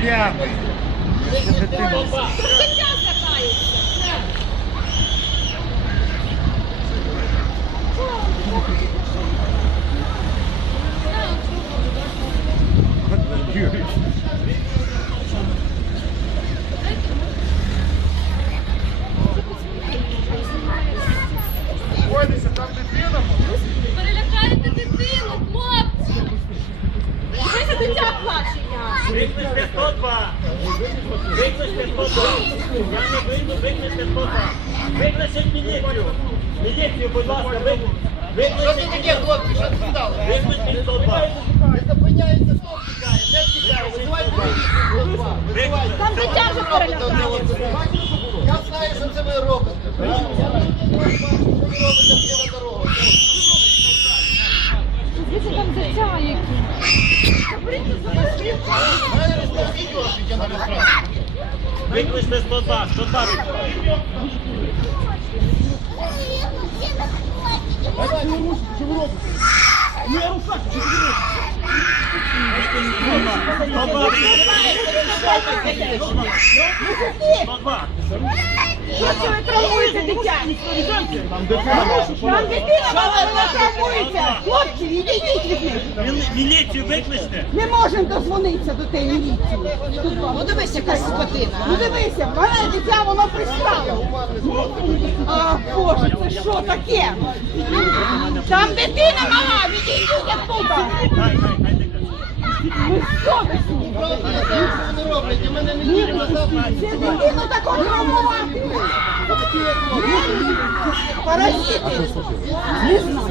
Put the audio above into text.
п'яний. Бойтеся, там дитина. Перелякаєте дитину, хлопці. Дивися, дитя плаче. я. Викличте 102. Викличте 102. Я не вийду, викличте 102. Викличте міліцію. Міліцію, будь ласка, ви- Що викличте це таке, хлопці, що це стало? Викличте 102. Ви зупиняєте, хто тікає? Де тікає? Визивайте поліцію, будь. Визивайте. Там дитя перелякали. Я знаю, що це ви робите. Я знаю, що ви робите п'яна дорога. Дивіться, там дитя які. Не відео, що я на реєстрацію. Викличте 102. 102 викличте. Що це ви травмуєте дитя? Там дитина. Там дитина травмується. Хлопці, відійдіть від них. Міли- Міліцію викличте. Не можемо дозвонитися до тієї міліції. Ну дивися, якась скотина. Ну дивися, в мене дитя, воно пристало. А, Боже, це що таке? Там дитина мала, відійдіть оттуда. Ми совісні. Вони роблять. І мене не вірить. Це дитину таку травмувати. Паразити. Не знаю.